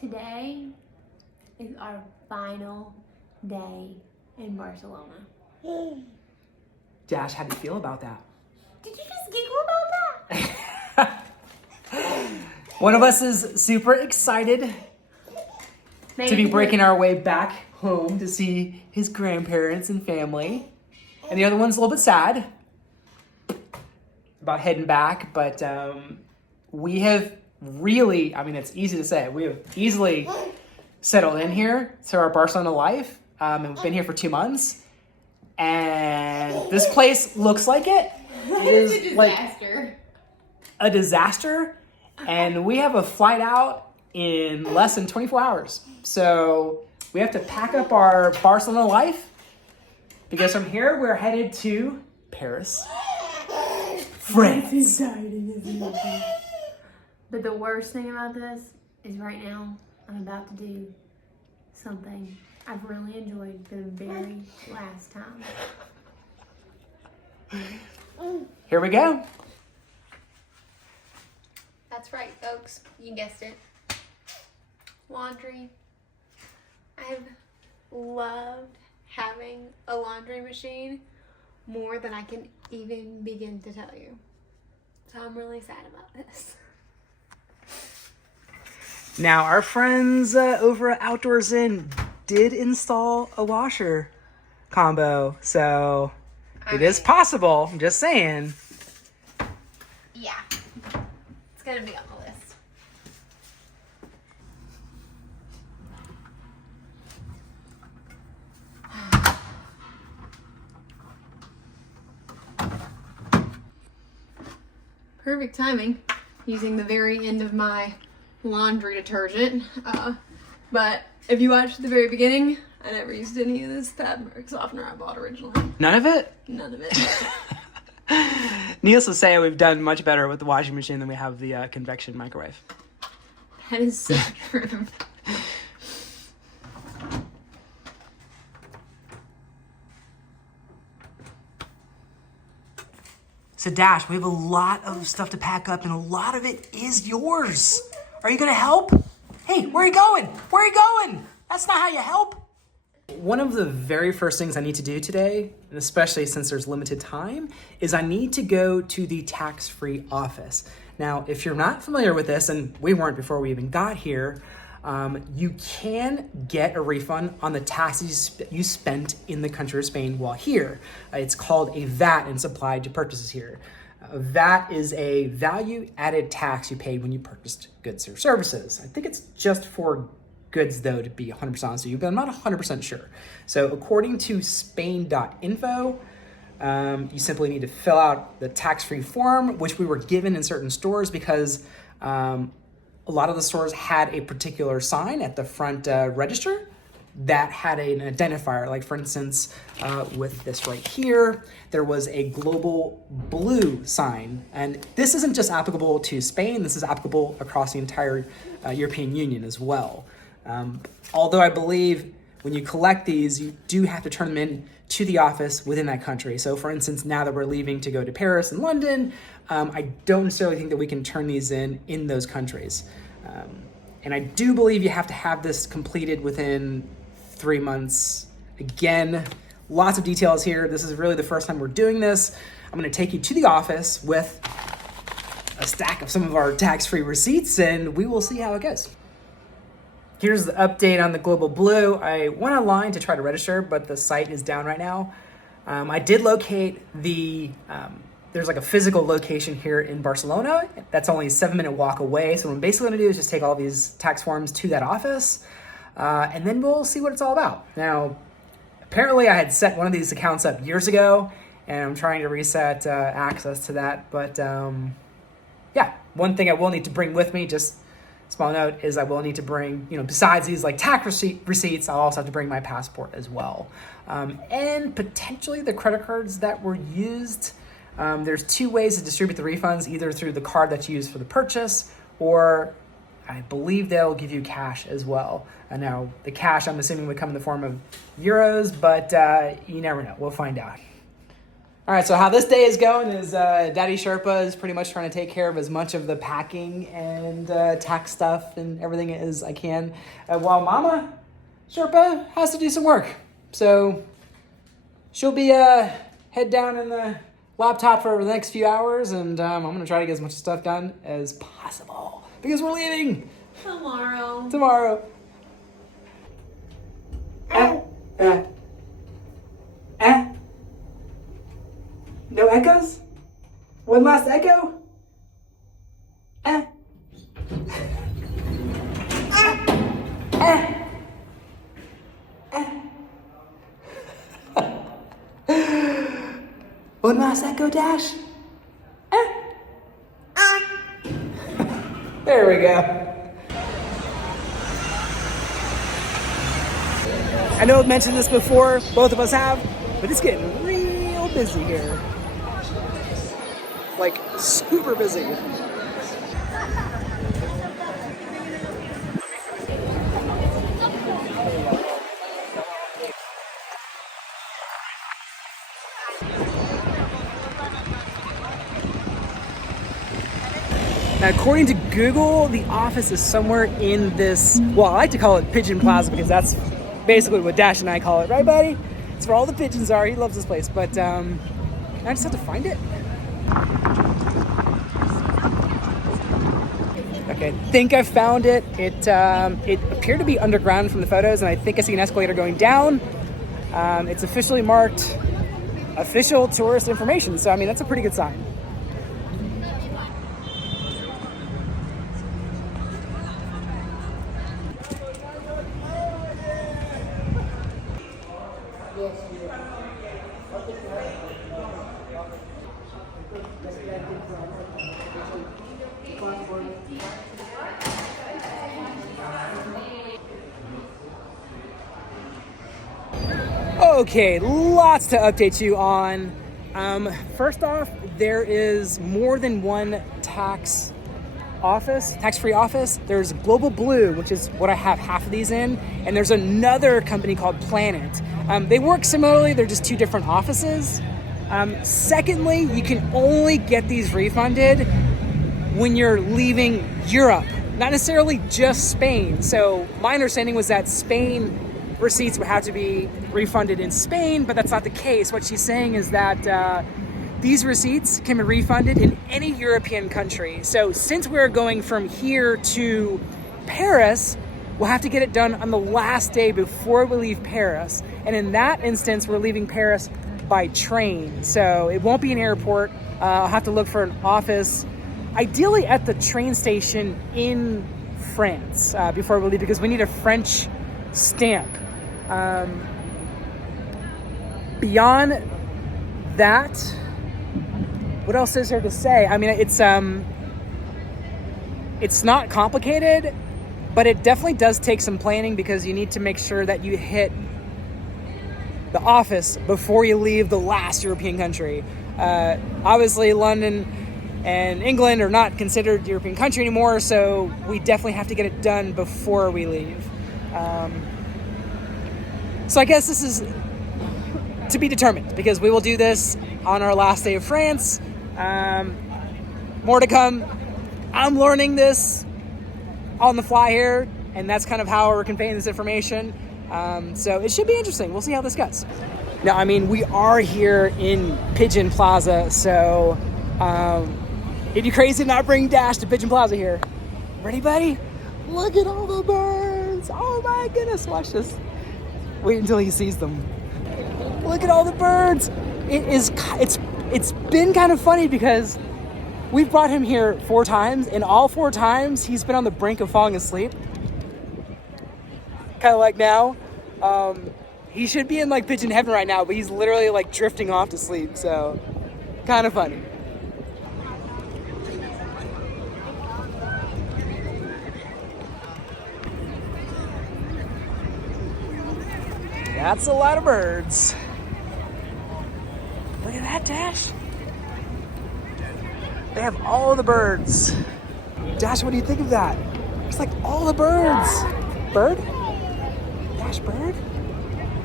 Today is our final day in Barcelona. Dash, how do you feel about that? Did you just giggle about that? One of us is super excited to be breaking our way back home to see his grandparents and family. And the other one's a little bit sad about heading back, but we have really, I mean, it's easy to say, we have easily settled in here to our Barcelona life. And we've been here for 2 months. And this place looks like it. It is It's a disaster. like a disaster. And we have a flight out in less than 24 hours. So we have to pack up our Barcelona life because from here we're headed to Paris, France. It's exciting, isn't it? But the worst thing about this is right now I'm about to do something I've really enjoyed for the very last time. Here we go. That's right, folks. You guessed it. Laundry. I've loved having a laundry machine more than I can even begin to tell you. So I'm really sad about this. Now, our friends over at Outdoors Inn did install a washer combo, so it is possible. I'm just saying. Yeah. It's gonna be on the list. Perfect timing, using the very end of my laundry detergent. But if you watched the very beginning, I never used any of this fabric softener I bought originally. None of it? None of it. Needless to say, we've done much better with the washing machine than we have the convection microwave. That is so true. So Dash, we have a lot of stuff to pack up and a lot of it is yours. Are you gonna help? Hey, where are you going? Where are you going? That's not how you help. One of the very first things I need to do today, and especially since there's limited time, is I need to go to the tax-free office. Now, if you're not familiar with this, and we weren't before we even got here, you can get a refund on the taxes you spent in the country of Spain while here. It's called a VAT and it's applied to purchases here. A VAT is a value-added tax you paid when you purchased goods or services. I think it's just for goods, though, to be 100% honest with you, but I'm not 100% sure. So according to Spain.info, you simply need to fill out the tax-free form, which we were given in certain stores because a lot of the stores had a particular sign at the front register that had an identifier. Like for instance, with this right here, there was a global blue sign. And this isn't just applicable to Spain, this is applicable across the entire European Union as well. Although I believe when you collect these, you do have to turn them in to the office within that country. So for instance, now that we're leaving to go to Paris and London, I don't necessarily think that we can turn these in those countries. And I do believe you have to have this completed within 3 months. Again, lots of details here. This is really the first time we're doing this. I'm gonna take you to the office with a stack of some of our tax-free receipts and we will see how it goes. Here's the update on the Global Blue. I went online to try to register, but the site is down right now. I did locate there's like a physical location here in Barcelona. That's only a 7-minute walk away. So what I'm basically gonna do is just take all these tax forms to that office and then we'll see what it's all about. Now, apparently I had set one of these accounts up years ago and I'm trying to reset access to that. But yeah, one thing I will need to bring with me, just small note, is I will need to bring, besides these like tax receipts, I'll also have to bring my passport as well. And potentially the credit cards that were used. There's 2 ways to distribute the refunds, either through the card that you use for the purchase, or I believe they'll give you cash as well. Now, the cash I'm assuming would come in the form of euros, but you never know. We'll find out. All right, so how this day is going is Daddy Sherpa is pretty much trying to take care of as much of the packing and tax stuff and everything as I can, while Mama Sherpa has to do some work. So she'll be head down in the laptop for the next few hours, and I'm going to try to get as much stuff done as possible because we're leaving tomorrow. No echoes? One last echo? One last echo, Dash? There we go. I know I've mentioned this before, both of us have, but it's getting real busy here. Like, super busy. Now, according to Google, the office is somewhere in this, well, I like to call it Pigeon Plaza because that's basically what Dash and I call it, right, buddy? It's where all the pigeons are. He loves this place, but I just have to find it. Okay, I think I found it. It appeared to be underground from the photos, and I think I see an escalator going down. It's officially marked official tourist information, so I mean, that's a pretty good sign. Okay, lots to update you on. First off, there is more than one tax-free office. There's Global Blue, which is what I have half of these in, and there's another company called Planet. They work similarly, they're just two different offices. Secondly, you can only get these refunded when you're leaving Europe, not necessarily just Spain. So my understanding was that Spain receipts would have to be refunded in Spain, but that's not the case. What she's saying is that these receipts can be refunded in any European country. So since we're going from here to Paris, we'll have to get it done on the last day before we leave Paris. And in that instance, we're leaving Paris by train. So it won't be an airport. I'll have to look for an office, ideally at the train station in France before we leave, because we need a French stamp. Beyond that, what else is there to say? I mean, it's not complicated, but it definitely does take some planning because you need to make sure that you hit the office before you leave the last European country. Obviously, London and England are not considered European country anymore, so we definitely have to get it done before we leave. So I guess this is to be determined because we will do this on our last day of France. More to come. I'm learning this on the fly here, and that's kind of how we're conveying this information. So it should be interesting. We'll see how this goes. Now, I mean, we are here in Pigeon Plaza, so it'd be crazy to not bring Dash to Pigeon Plaza here. Ready, buddy? Look at all the birds. Oh my goodness, watch this. Wait until he sees them. Look at all the birds. It's been kind of funny because we've brought him here 4 times, and all 4 times he's been on the brink of falling asleep. Kind of like now. He should be in like pigeon heaven right now, but he's literally like drifting off to sleep, so kind of funny. That's a lot of birds. Look at that, Dash. They have all the birds. Dash, what do you think of that? It's like all the birds. Bird? Dash, bird?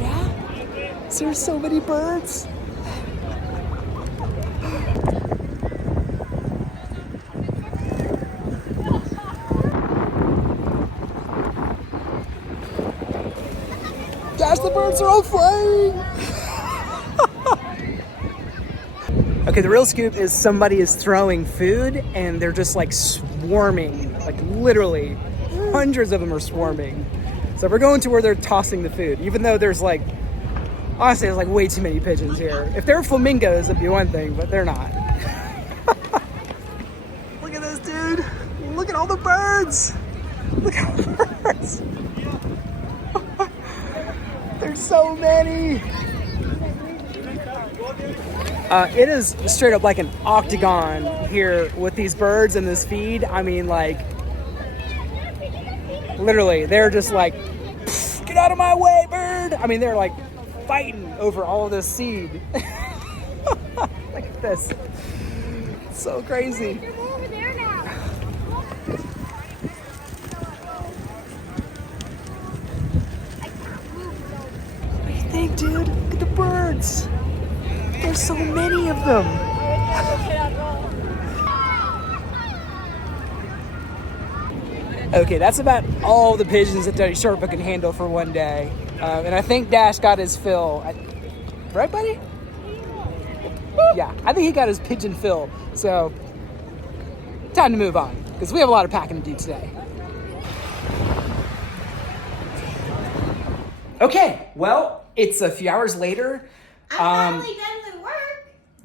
Yeah? There's so many birds. Dash, the birds are all flying. Okay, the real scoop is somebody is throwing food and they're just like swarming, like literally hundreds of them are swarming. So we're going to where they're tossing the food, even though there's like, honestly, there's like way too many pigeons here. If they're flamingos, it'd be one thing, but they're not. Look at this, dude. Look at all the birds. Look at all the birds. There's so many. It is straight up like an octagon here with these birds and this feed. I mean, like, literally, they're just like, get out of my way, bird. I mean, they're like fighting over all of this seed. Look at this. It's so crazy. They're over there now. What do you think, dude? Look at the birds. There's so many of them. Okay, that's about all the pigeons that Daddy Sharpa can handle for one day. And I think Dash got his fill. Right, buddy? Yeah, I think he got his pigeon fill. So, time to move on, because we have a lot of packing to do today. Okay, well, it's a few hours later. I'm finally done with work.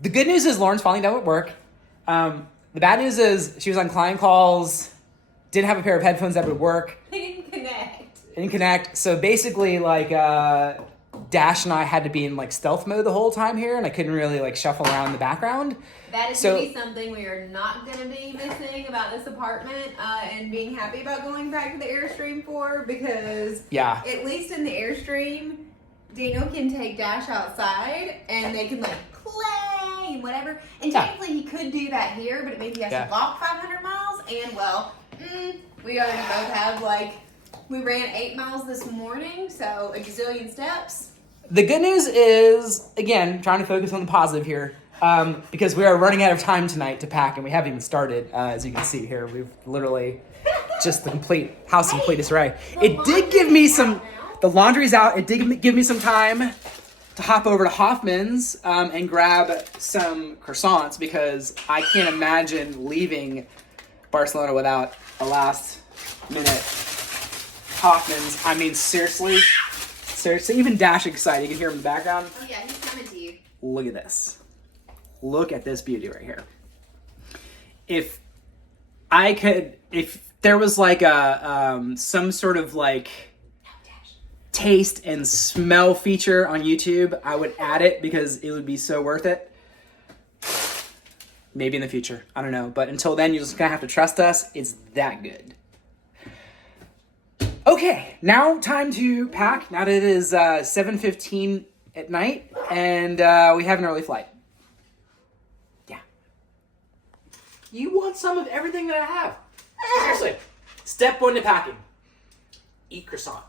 The good news is Lauren's finally done with work. The bad news is she was on client calls, didn't have a pair of headphones that would work. They didn't connect. So basically, like, Dash and I had to be in like stealth mode the whole time here, and I couldn't really like shuffle around in the background. That is going to be something we are not going to be missing about this apartment, and being happy about going back to the Airstream for, because at least in the Airstream, Daniel can take Dash outside and they can like play and whatever. And technically he could do that here, but it means he has to walk 500 miles. And well, we already both have like, we ran 8 miles this morning, so a gazillion steps. The good news is, again, trying to focus on the positive here, because we are running out of time tonight to pack, and we haven't even started, as you can see here. We've literally just the complete house in complete disarray. It did give me some, the laundry's out, it did give me some time to hop over to Hoffman's and grab some croissants, because I can't imagine leaving Barcelona without a last minute Hoffman's. I mean, seriously, even Dash excited. You can hear him in the background. Oh yeah, he's coming to you. Look at this. Look at this beauty right here. If there was like a, some sort of like taste and smell feature on YouTube, I would add it because it would be so worth it. Maybe in the future, I don't know. But until then, you're just gonna have to trust us. It's that good. Okay, now time to pack. Now that it is 7:15 at night, and we have an early flight. Yeah. You want some of everything that I have. Seriously. Step 1 to packing. Eat croissant.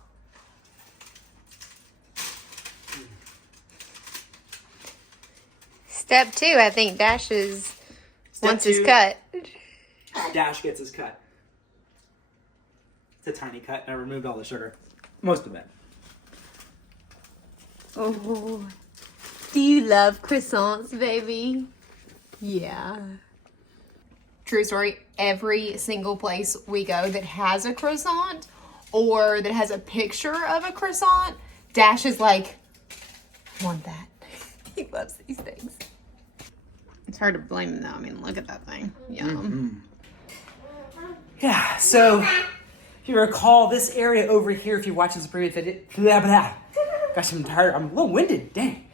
Step 2, I think Dash is once his cut. Dash gets his cut. It's a tiny cut, and I removed all the sugar. Most of it. Oh, do you love croissants, baby? Yeah. True story, every single place we go that has a croissant or that has a picture of a croissant, Dash is like, want that. He loves these things. It's hard to blame him though. I mean, look at that thing. Yum. Mm-hmm. Yeah, so if you recall, this area over here, if you watch this previous video, gosh, I'm tired. I'm a little winded. Dang.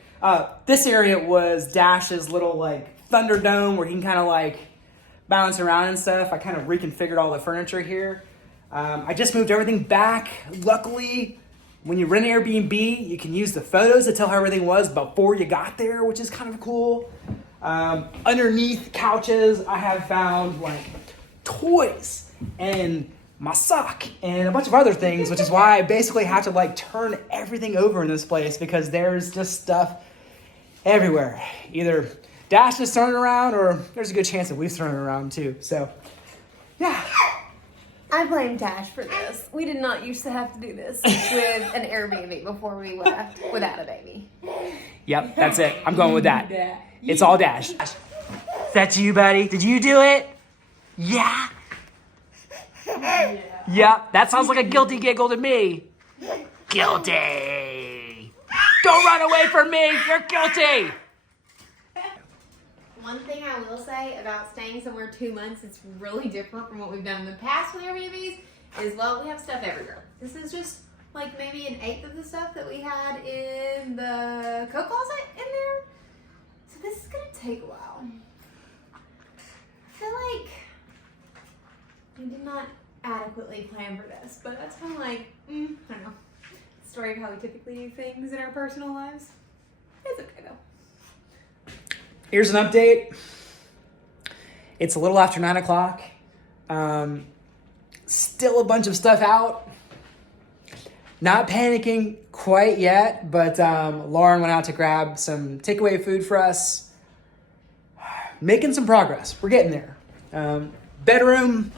This area was Dash's little like Thunderdome where he can kind of like bounce around and stuff. I kind of reconfigured all the furniture here. I just moved everything back. Luckily, when you rent an Airbnb, you can use the photos to tell how everything was before you got there, which is kind of cool. Underneath couches, I have found like toys and my sock and a bunch of other things, which is why I basically had to like turn everything over in this place because there's just stuff everywhere. Either Dash is thrown around or there's a good chance that we've thrown it around too. So yeah, I blame Dash for this. We did not used to have to do this with an Airbnb before we left without a baby. Yep, that's it. I'm going with that. It's all Dash. Is that you, buddy? Did you do it? Yeah. Yep, that sounds like a guilty giggle to me. Guilty. Don't run away from me. You're guilty. One thing I will say about staying somewhere 2 months, it's really different from what we've done in the past with Airbnbs, is, well, we have stuff everywhere. This is just like maybe an eighth of the stuff that we had in the coat closet in there. So this is gonna take a while. I feel like we did not adequately plan for this, but that's kind of like, I don't know, story of how we typically do things in our personal lives. It's okay though. Here's an update. It's a little after 9 o'clock. Still a bunch of stuff out. Not panicking quite yet, but Lauren went out to grab some takeaway food for us. Making some progress. We're getting there. Bedroom.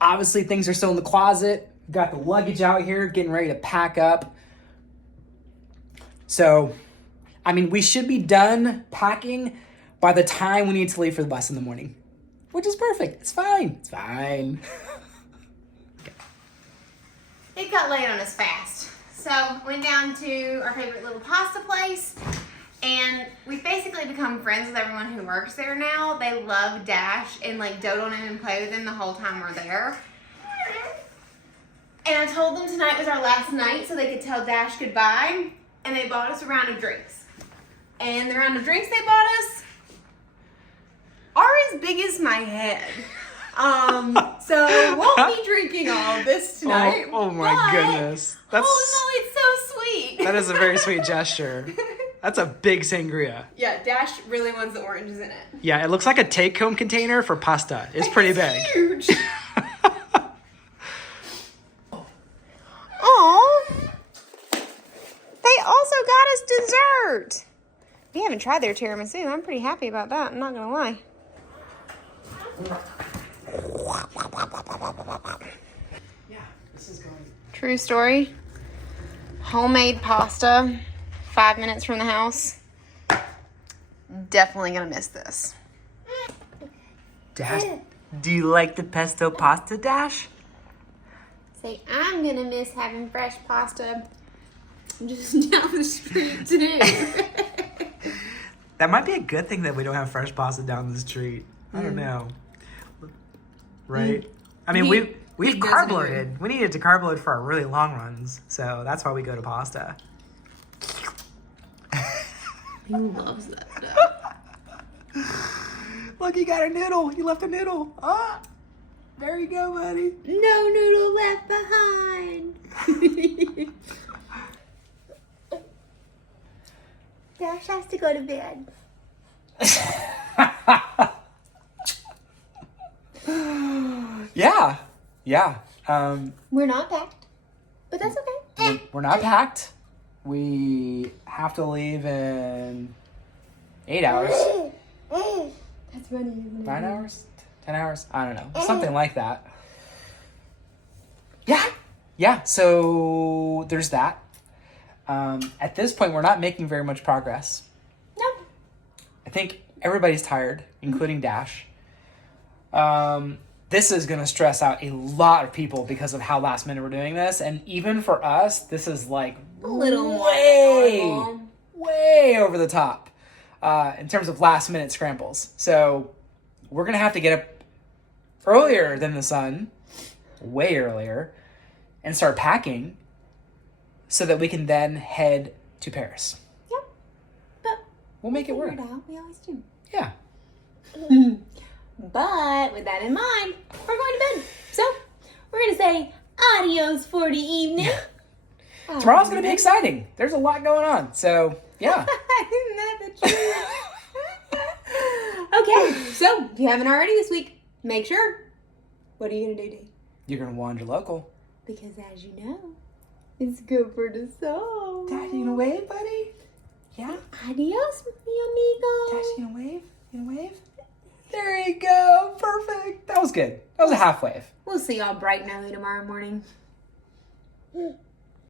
Obviously, things are still in the closet. Got the luggage out here, getting ready to pack up. So, I mean, we should be done packing by the time we need to leave for the bus in the morning. Which is perfect. It's fine. It's fine. It got late on us fast. So went down to our favorite little pasta place, and we've basically become friends with everyone who works there now. They love Dash and like dote on him and play with him the whole time we're there. And I told them tonight was our last night so they could tell Dash goodbye, and they bought us a round of drinks. And the round of drinks they bought us are as big as my head. So won't be drinking all of this tonight. Oh my goodness. That's, oh no, it's so sweet. That is a very sweet gesture. That's a big sangria. Yeah, Dash really wants the oranges in it. Yeah, it looks like a take-home container for pasta. It's pretty big. Huge. Oh, they also got us dessert. We haven't tried their tiramisu. I'm pretty happy about that. I'm not gonna lie. Yeah, this is going. True story. Homemade pasta, 5 minutes from the house. Definitely gonna miss this. Dash, do you like the pesto pasta, Dash? Say, I'm gonna miss having fresh pasta just down the street too. That might be a good thing that we don't have fresh pasta down the street. I don't know. Right? I mean, we've carb loaded. We needed to carb load for our really long runs, so that's why we go to pasta. He loves that stuff. Look, you got a noodle. You left a noodle. Ah, there you go, buddy. No noodle left behind. Dash has to go to bed. Yeah. We're not packed, but that's okay. We're not packed. We have to leave in 8 hours. That's funny. 9 hours? 10 hours? I don't know. Something like that. Yeah. So there's that. At this point, we're not making very much progress. No. I think everybody's tired, including Dash. This is going to stress out a lot of people because of how last minute we're doing this. And even for us, this is like A little way over the top in terms of last minute scrambles. So we're going to have to get up earlier than the sun, way earlier, and start packing so that we can then head to Paris. Yep. But we'll make it work. We always do. Yeah. But with that in mind, we're going to bed. So we're going to say adios for the evening. Tomorrow's going to be exciting. There's a lot going on. So, yeah. Isn't that the truth? Okay, so if you haven't already this week, make sure. What are you going to do, Dee? You're going to wander local. Because as you know, it's good for the soul. Dash, you going to wave, buddy? Yeah? Adios, mi amigo. Dash, you going to wave? You going to wave? There you go. Perfect. That was good. That was a half wave. We'll see y'all bright and early tomorrow morning.